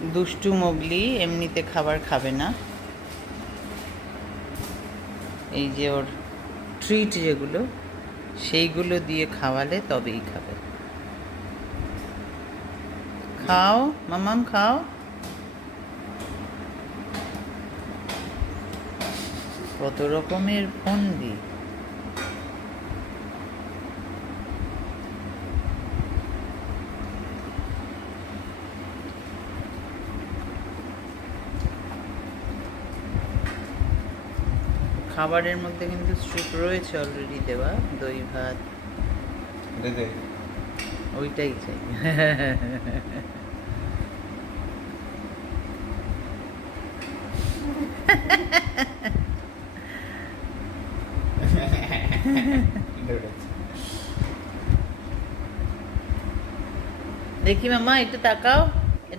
দুষ্টু মোগলি এমনিতে খাবার খাবে না, এই যে ওর ট্রিট যেগুলো সেইগুলো দিয়ে খাওয়ালে তবেই খাবে। খাও মামাম খাও। কত রকমের ফন্দি। খাবারের মধ্যে কিন্তু স্যুপ রয়েছে অলরেডি দেওয়া, দই ভাত, ওইটাই চাই। দেখি মামা একটু তাকাও।